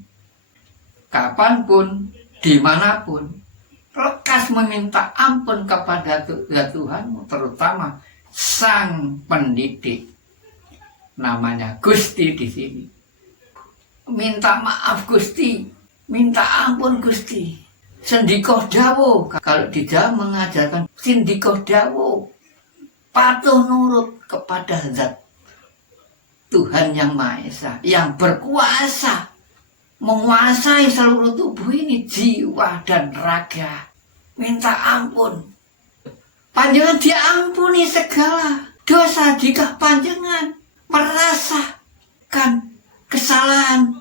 Kapanpun, dimanapun, lekas meminta ampun kepada zat Tuhanmu, terutama sang pendidik, namanya Gusti di sini. Minta maaf Gusti, minta ampun Gusti. Sendikoh dawo, kalau di Jawa mengajarkan sendikoh dawo, patuh nurut kepada zat Tuhan yang Maha Esa, yang berkuasa menguasai seluruh tubuh ini, jiwa dan raga. Minta ampun, panjenengan diampuni segala dosa jika panjenengan merasakan kesalahan,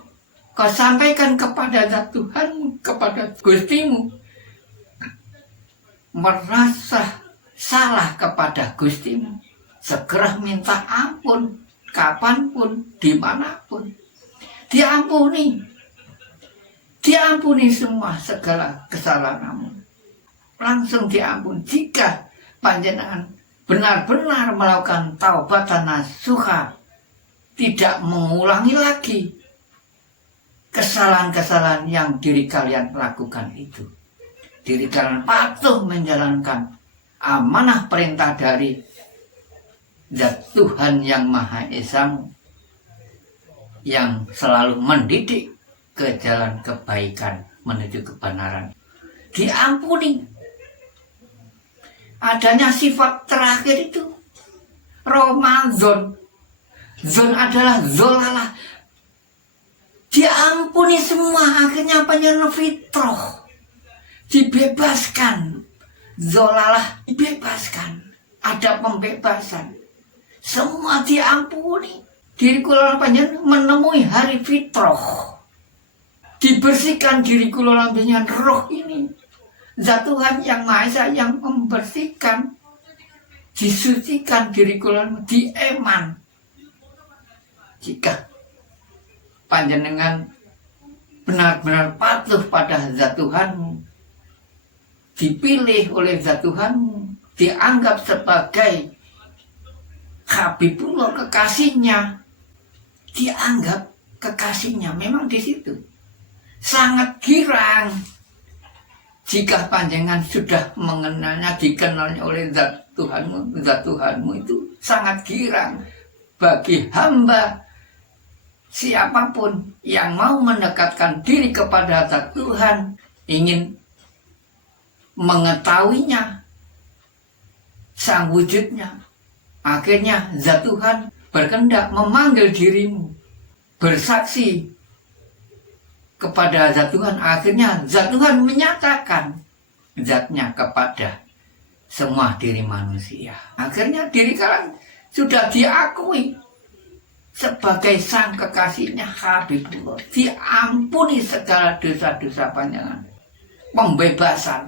kau sampaikan kepada zat Tuhanmu, kepada Gustimu. Merasa salah kepada Gustimu, segera minta ampun, kapanpun, dimanapun. Diampuni semua segala kesalahanmu. Langsung diampun jika panjenengan benar-benar melakukan taubatan nasuha, tidak mengulangi lagi kesalahan-kesalahan yang diri kalian lakukan itu. Diri kalian patuh menjalankan amanah perintah dari zat Tuhan yang Maha Esa, yang selalu mendidik ke jalan kebaikan menuju kebenaran. Diampuni. Adanya sifat terakhir itu Ramadan. Zon adalah zolalah. Diampuni semua, akhirnya panjenengan fitrah, dibebaskan. Zolalah dibebaskan, ada pembebasan. Semua diampuni. Diri kula panjenengan menemui hari fitrah. Dibersihkan diri kula panjenengan, roh ini. Zat Tuhan yang Maha Esa yang membersihkan, disucikan diri kula, dieman. Jika panjenengan benar-benar patuh pada zat Tuhanmu, dipilih oleh zat Tuhanmu, dianggap sebagai Habibullah, kekasihnya, dianggap kekasihnya memang di situ. Sangat girang jika panjenengan sudah mengenalnya, dikenalnya oleh zat Tuhanmu itu sangat girang bagi hamba siapapun yang mau mendekatkan diri kepada zat Tuhan, ingin mengetahuinya, sang wujudnya. Akhirnya zat Tuhan berkehendak memanggil dirimu, bersaksi kepada zat Tuhan. Akhirnya zat Tuhan menyatakan zatnya kepada semua diri manusia. Akhirnya diri kalian sudah diakui sebagai sang kekasihnya Habibullah, diampuni segala dosa-dosa panjenengan, pembebasan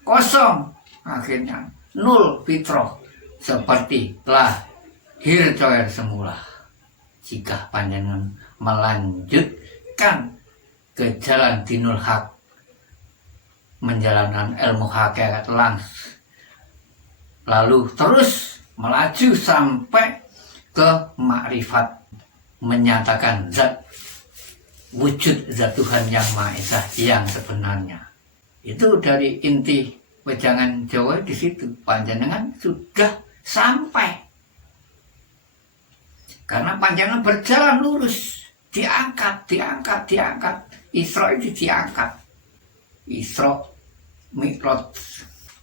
kosong, akhirnya nul fitrah, seperti lahir coer semula. Jika panjenengan melanjutkan ke jalan dinul haq, menjalankan ilmu hakikat langsung, lalu terus melaju sampai ke makrifat, menyatakan zat wujud zat Tuhan yang Maha Esa yang sebenarnya. Itu dari inti wejangan Jawa di situ. Panjenengan sudah sampai, karena panjenengan berjalan lurus, diangkat. Isra itu diangkat. Isra Mi'raj,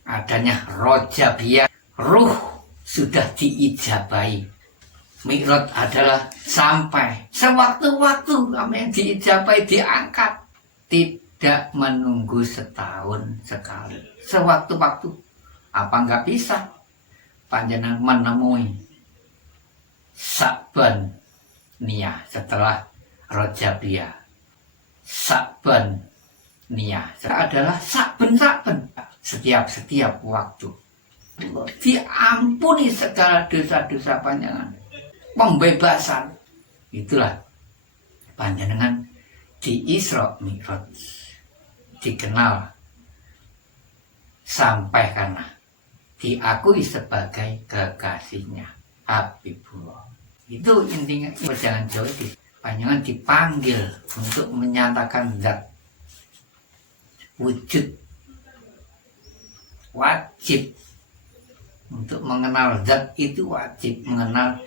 adanya rojabiyah, ruh sudah diijabai. Mi'raj adalah sampai sewaktu-waktu yang diijabai, diangkat, tidak menunggu setahun sekali, sewaktu-waktu. Apa nggak bisa panjenengan menemui Sa'ban Niyah setelah Rojabiyah? Sa'ban Niyah adalah saben-saben, setiap waktu. Diampuni segala dosa-dosa panjenengan, pembebasan. Itulah panjenengan di Isra Mi'raj, dikenal sampai karena diakui sebagai kekasihnya Habibullah. Itu intinya perjalanan Jawa. Panjenengan dipanggil untuk menyatakan zat wujud, wajib untuk mengenal zat itu, wajib mengenal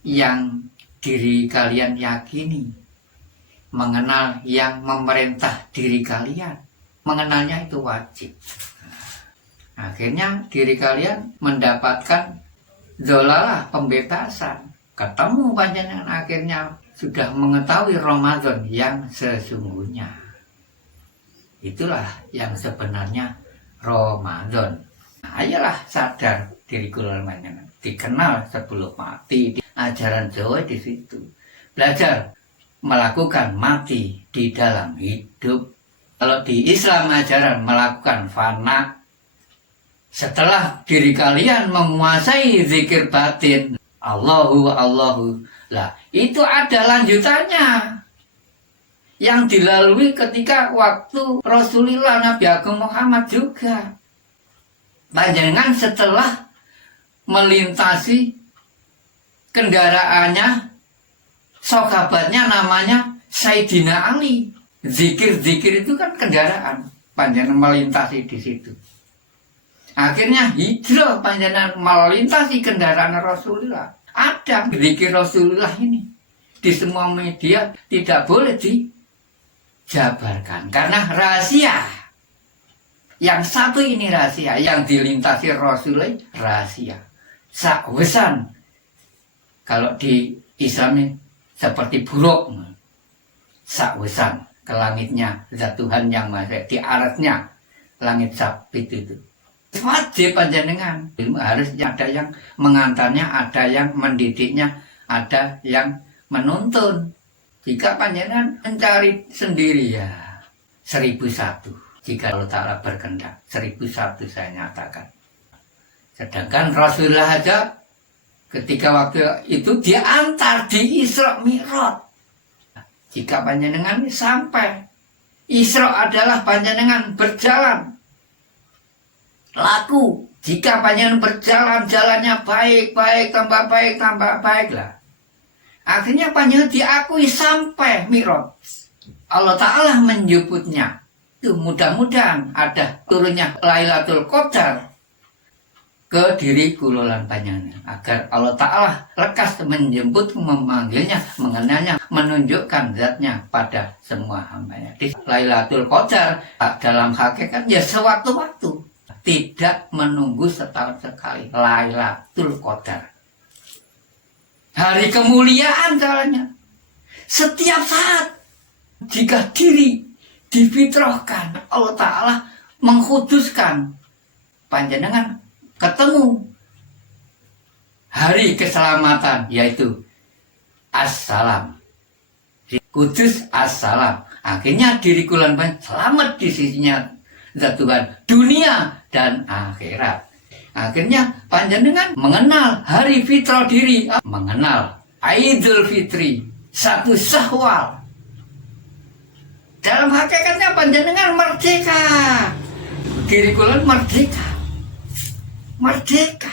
yang diri kalian yakini, mengenal yang memerintah diri kalian, mengenalnya itu wajib. Akhirnya diri kalian mendapatkan zolalah, pembebasan, ketemu panjenengan, akhirnya sudah mengetahui Ramadan yang sesungguhnya. Itulah yang sebenarnya Ramadan. Ayolah sadar diri kalian, dikenal sebelum mati. Ajaran Jawa di situ. Belajar melakukan mati di dalam hidup. Kalau di Islam ajaran melakukan fana. Setelah diri kalian menguasai zikir batin, Allahu lah, itu ada lanjutannya yang dilalui ketika waktu Rasulullah Nabi Agung Muhammad juga. Panjenengan setelah melintasi kendaraannya, sahabatnya namanya Sayyidina Ali. Zikir-zikir itu kan kendaraan, panjenengan melintasi di situ. Akhirnya hijrah, panjenengan melintasi kendaraan Rasulullah. Ada zikir Rasulullah ini di semua media, tidak boleh dijabarkan karena rahasia. Yang satu ini rahasia, yang dilintasi Rasulullah rahasia. Sakwesan, kalau di Islam ini seperti buruk, sakwesan ke langitnya zat Tuhan yang Maha, di aratnya langit sabit itu. Wajib panjenengan harus ada yang mengantarnya, ada yang mendidiknya, ada yang menuntun. Jika panjenengan mencari sendiri ya 1001. Jika Allah Ta'ala berkehendak 1001 saya nyatakan. Sedangkan Rasulullah aja ketika waktu itu diantar di Isra Mi'raj. Jika panjenengan sampai, Isra adalah panjenengan berjalan laku. Jika panjenengan berjalan, jalannya baik, tambah baik lah. Akhirnya panjenengan diakui sampai Mi'raj. Allah Ta'ala menyebutnya. Itu mudah-mudahan ada turunnya Lailatul Qadar ke diri kulolan panjenengan, agar Allah Ta'ala lekas menjemput, memanggilnya, mengenalnya, menunjukkan zatnya pada semua hambanya. Di Lailatul Qadar dalam hakikat ya sewaktu-waktu, tidak menunggu setahun sekali. Lailatul Qadar, hari kemuliaan soalnya. Setiap saat jika diri difitrahkan, Allah Ta'ala mengkuduskan panjenengan, ketemu hari keselamatan, yaitu Assalam. Kudus Assalam. Akhirnya diri kulan selamat di sisinya zat Tuhan, dunia dan akhirat. Akhirnya panjenengan mengenal hari fitrah diri, mengenal Idul Fitri, 1 Syawal. Dalam hakikatnya panjenengan merdeka. Diri kulan merdeka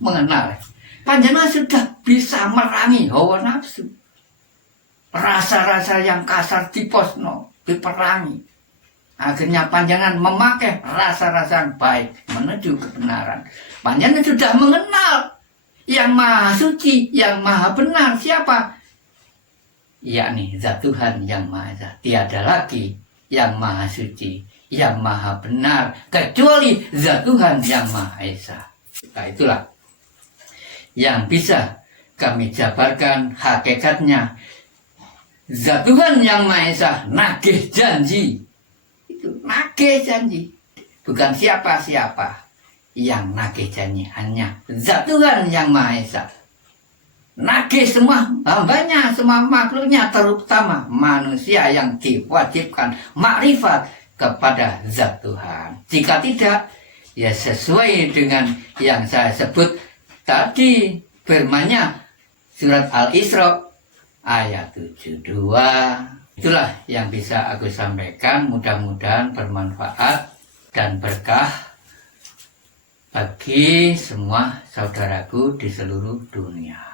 mengenal. Panjenengan sudah bisa merangi hawa nafsu, rasa-rasa yang kasar diperangi. Akhirnya panjenengan memakai rasa-rasa yang baik menuju kebenaran. Panjenengan sudah mengenal yang maha suci, yang maha benar siapa? Yakni zat Tuhan yang maha esa. Tiada lagi yang maha suci, yang maha benar kecuali zat Tuhan yang maha esa. Nah, itulah yang bisa kami jabarkan hakikatnya. Zat Tuhan yang maha esa nagih janji. Itu nagih janji, bukan siapa-siapa yang nagih janji, hanya zat Tuhan yang maha esa. Nagih semua hambanya, semua makhluknya, terutama manusia yang diwajibkan makrifat kepada zat Tuhan. Jika tidak, ya sesuai dengan yang saya sebut tadi firman-Nya surat Al-Isra ayat 72. Itulah yang bisa aku sampaikan, mudah-mudahan bermanfaat dan berkah bagi semua saudaraku di seluruh dunia.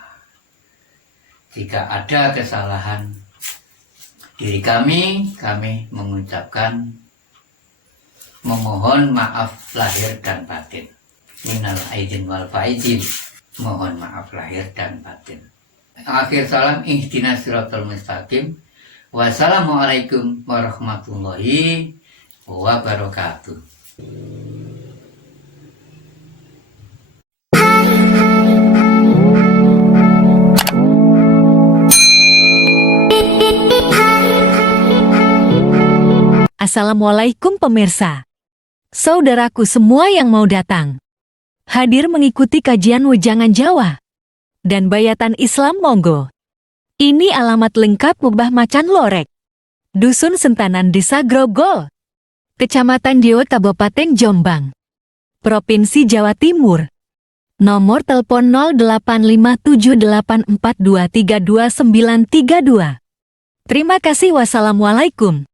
Jika ada kesalahan diri kami mengucapkan memohon maaf lahir dan batin. Minal aidin wal faizin. Mohon maaf lahir dan batin. Akhir salam, ihdinas siratal mustaqim. Wassalamualaikum warahmatullahi wabarakatuh. Assalamualaikum pemirsa. Saudaraku semua yang mau datang hadir mengikuti kajian Wejangan Jawa dan Bayatan Islam monggo. Ini alamat lengkap Mbah Macan Lorek, Dusun Sentanan, Desa Grogol, Kecamatan Dewa, Kabupaten Jombang, Provinsi Jawa Timur. Nomor telepon 085784232932. Terima kasih. Wassalamualaikum.